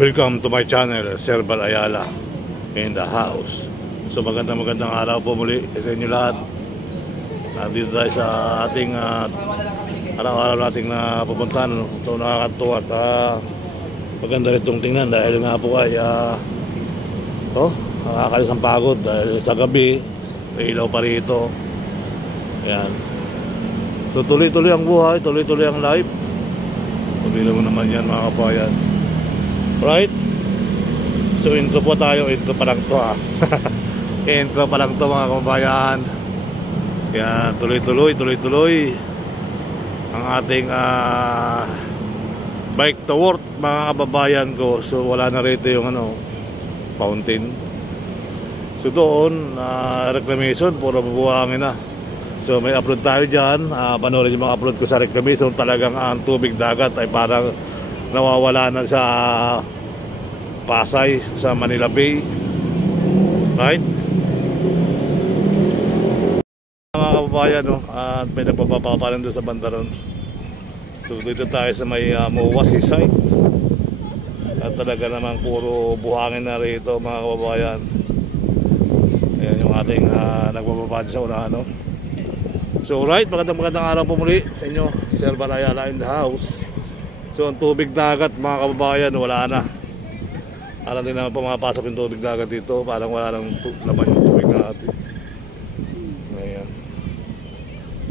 Welcome to my channel, Serbal Ayala in the house. So magandang araw po muli sa inyo lahat. Nandito tayo sa ating araw-araw nating pupuntahan. So nakakatuwa at maganda rin itong tingnan dahil nga po ay nakakalis ang pagod dahil sa gabi may ilaw pa rito. Ayan. So tuloy-tuloy ang buhay, tuloy-tuloy ang life. Pabila mo naman yan mga kabayan. Right? So intro po tayo, intro pa lang to intro pa lang to mga kabayan. Kaya tuloy-tuloy ang ating bike to work mga kababayan ko. So wala na rito yung fountain. So doon reclamation, puro bubuhangin na. So may upload tayo dyan, panoorin yung mga upload ko sa reclamation. Talagang ang tubig dagat ay parang nawawala na sa Pasay, sa Manila Bay. Right? Mga kababayan, at may nagpapapalan doon sa bandaron. So dito tayo sa may MOA Seaside. At talaga namang puro buhangin na rito mga kababayan. Ayan yung ating nagpapapad sa unahan. So right, magandang araw po muli sa inyo, Serbal Ayala in the house. So ang tubig dagat mga kababayan wala na. Alam din naman po makapasok yung tubig dagat dito. Parang wala nang laman yung tubig natin. Ayan.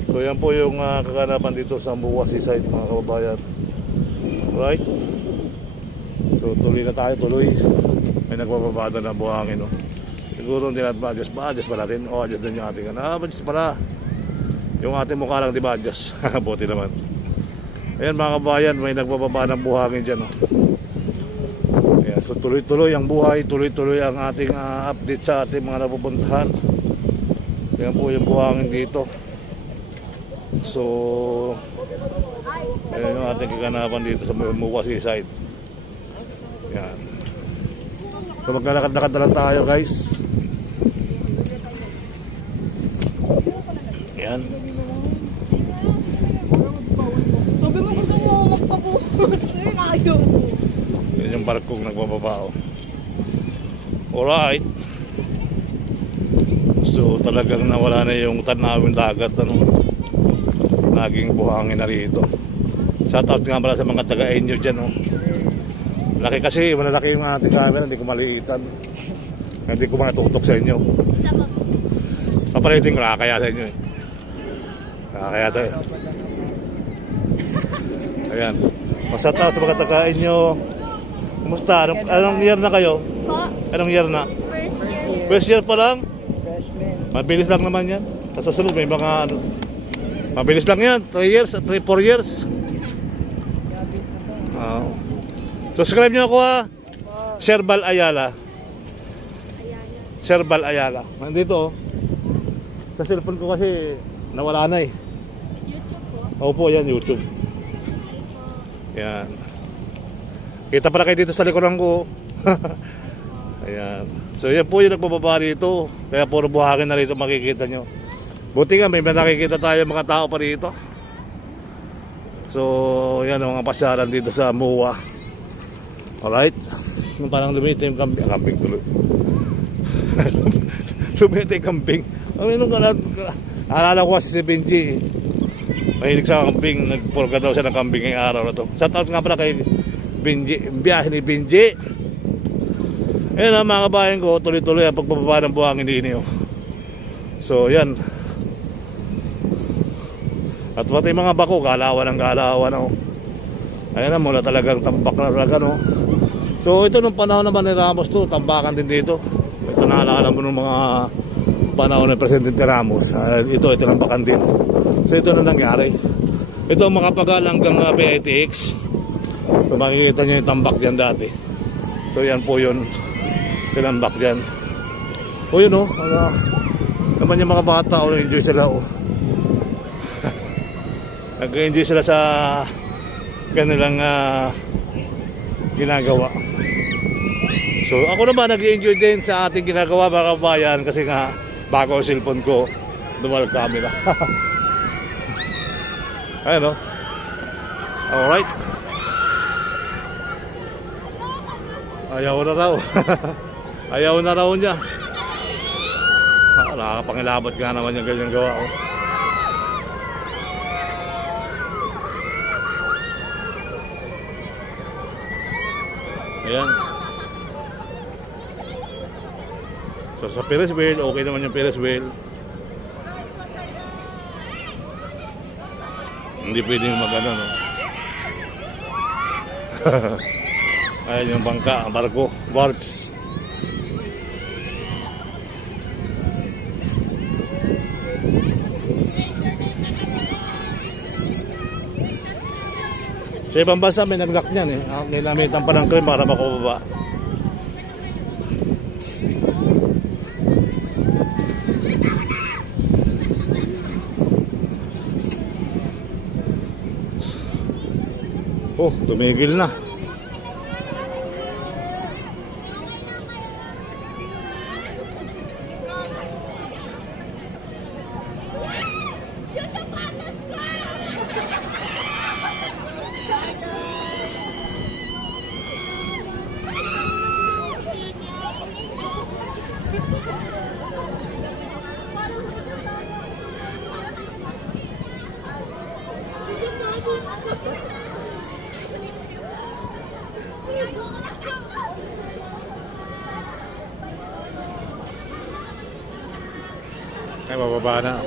So yan po yung kaganapan dito sa MOA Seaside mga kababayan. Right. So tuloy na tayo, tuloy. May nagpapabada na buhangin. Siguro hindi natin ba-adjust pa natin. Adjust din yung ating adjust pala. Yung ating mukha lang di ba adjust. Buti naman. Ayan mga kabayan, may nagbababa ng buhangin dyan. Ayan, so tuloy-tuloy ang buhay, tuloy-tuloy ang ating update sa ating mga napupuntahan. Ayan po yung buhangin dito. So ayan yung ating kaganapan dito sa MOA Seaside. Ayan. So maglalakad-lakad na lang tayo guys. Ayan. Sabi mo gusto mo magpabuhat. Ayaw. Yan yung barkong nagbababa. Alright. So talagang nawala na yung tanawin dagat. Naging buhangin na rito. Shoutout nga pala sa mga taga-Enyo dyan. Laki kasi, malalaki yung ating camera. Hindi ko maliitan. Hindi ko matutok sa inyo. Isa pa po. Papalitin ko kaya sa inyo kaya tayo. Ayan. Shoutout sa mga taga-Enyo. Kumusta? Anong year na kayo? Anong year na? First year pa lang? Mabilis lang naman yan. Sa susunod may mga mabilis lang yan. 3 years, 4 years. Subscribe nyo ako Serbal Ayala. Serbal Ayala. Nandito sa cellphone ko kasi nawala na YouTube po? Opo yan, YouTube. Yan. Kita pala kayo dito sa likuran ko. Ayan. So yan po yung nagbababa rito. Kaya puro buhangin na rito makikita nyo. Buti nga may nakikita tayo mga tao pa rito. So yan ang mga pasyaran dito sa MOA. Alright. Nung parang lumita yung kambing. Kambing tuloy. Lumita yung kambing. Alala ko kasi si Benji. Mahilig sa kambing. Nagpurga daw siya ng kambing ngayong araw na to. Shoutout nga pala kay Benji. Biyahe ni Benji. Ayan ang mga kabayan ko. Tuloy-tuloy ang pagbababa ng buhangin din. So yan. At pati mga bako, galawan ng galawan. Ayan na, mula talagang tambak na talaga. So ito nung panahon naman ni Ramos to, tambakan din dito. Ito naalala mo nung mga panahon ng Presidente Ramos. Ito tambakan din. So ito na nangyari. Ito ang makapagal hanggang PITX. So makikita nyo yung tambak dyan dati. So yan po yun. Tinambak dyan. O yun naman yung mga bata enjoy sila nag-enjoy sila sa kanilang ginagawa. So ako naman nag-enjoy din sa ating ginagawa mga kabayan kasi nga bago ang cellphone ko dumal camera. Ayun Alright. Ayaw na raw. Ayaw na raw niya. Nakakapangilabot nga naman yung ganyan gawa. Oh. Ayan. So sa Ferris wheel, okay naman yung Ferris wheel. Hindi pwedeng mag-ano, no? Ayan yung bangka, ang barko, barge. Sa ibang bansa may nag-lock niyan eh. Nilamitan pa ng crane para makababa. Oh, tumigil na. Ay, bababa na.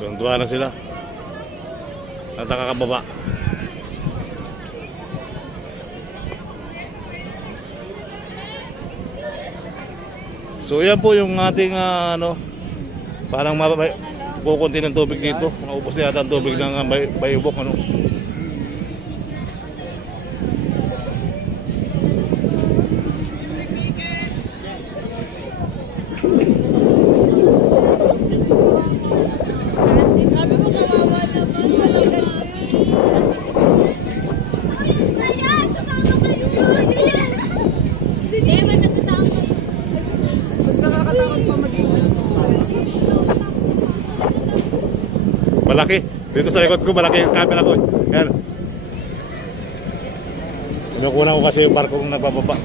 Tuntua na sila. At nakakababa. So yan po yung ating ano, parang kukunti ng tubig dito. Maubos na yata ang tubig ng bayubok, ano. Malaki. Dito sa likod ko, malaki yung camera ko. Yan. Pinukunan ko kasi yung barko kong nagbababa.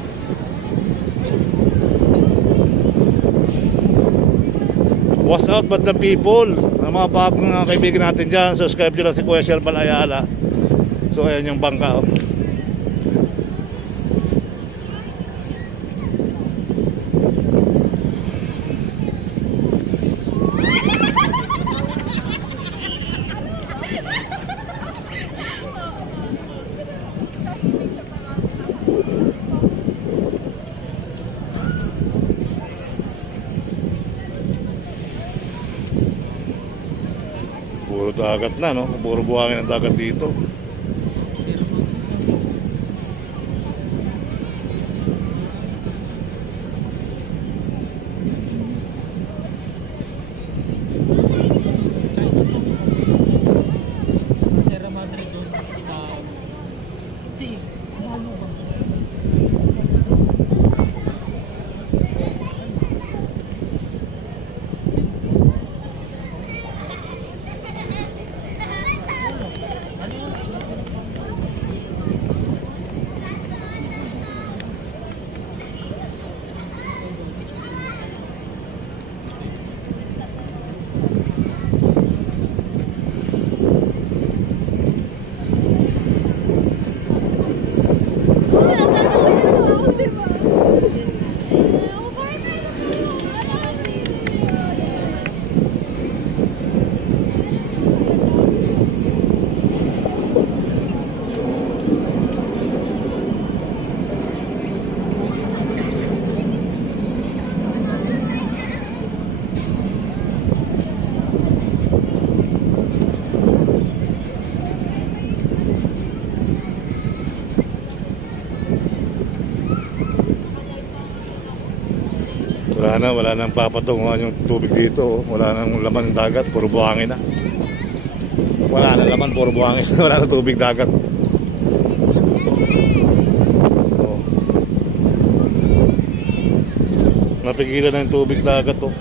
What's out but the people? Ang mga bagong kaibigan natin dyan, subscribe nyo lang si Kuya Sherman Ayala. So ayan yung bangka. Oh. Puro dagat na, no? Puro buhangin ng dagat dito. Wala nang papatungan yung tubig dito. Wala nang laman ng dagat, puro buhangin na. Wala nang laman, puro buhangin. Wala nang tubig dagat. Oh. Napigilan na yung tubig dagat, oh.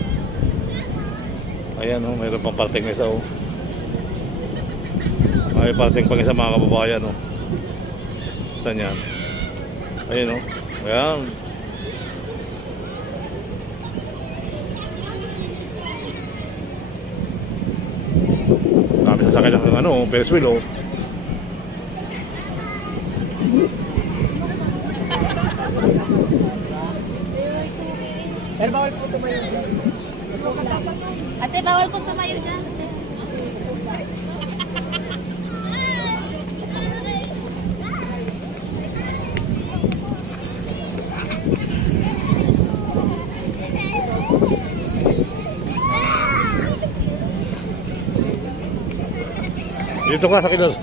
Ayan, oh, mayroon pang parting isa, oh. may parating pang isa mga kababayan, no? Saan yan? Ayun, no? Ayan. Dami sasakay ng ano, Ferris wheel, oh. Pero bawal po tumayo dyan. Ate, bawal po tumayo dyan. Dito nga sa kilala.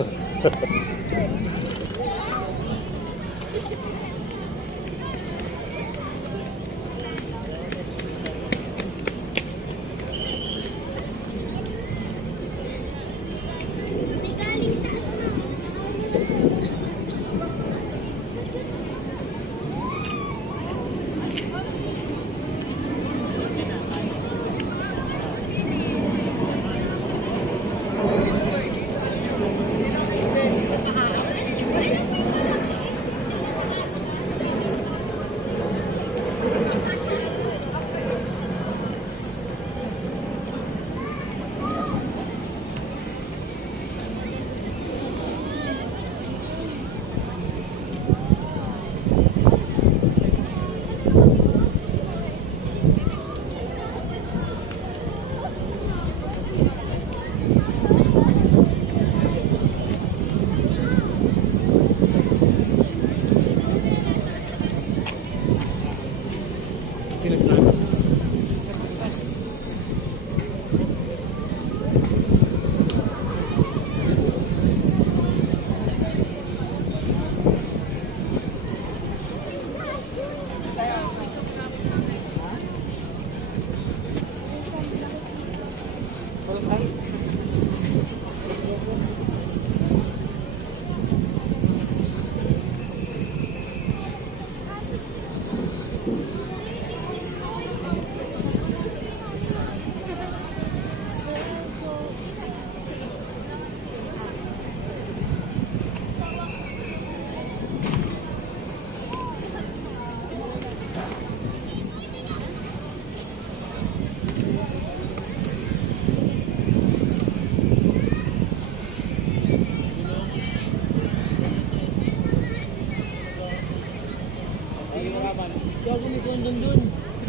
Gago ni Dondon dun.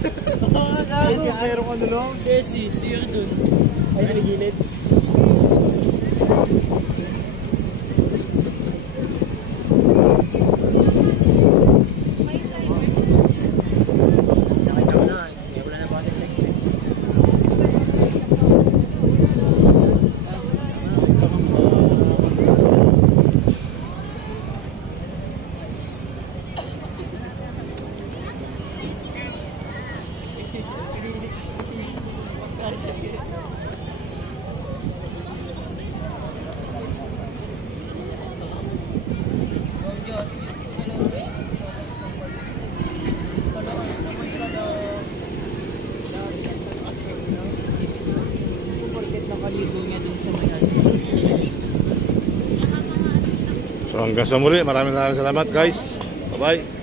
Gago. Mayroong ano lang? Siya dun. Ay, sa gilid. So hanggang sa muli, maraming salamat guys. Bye bye.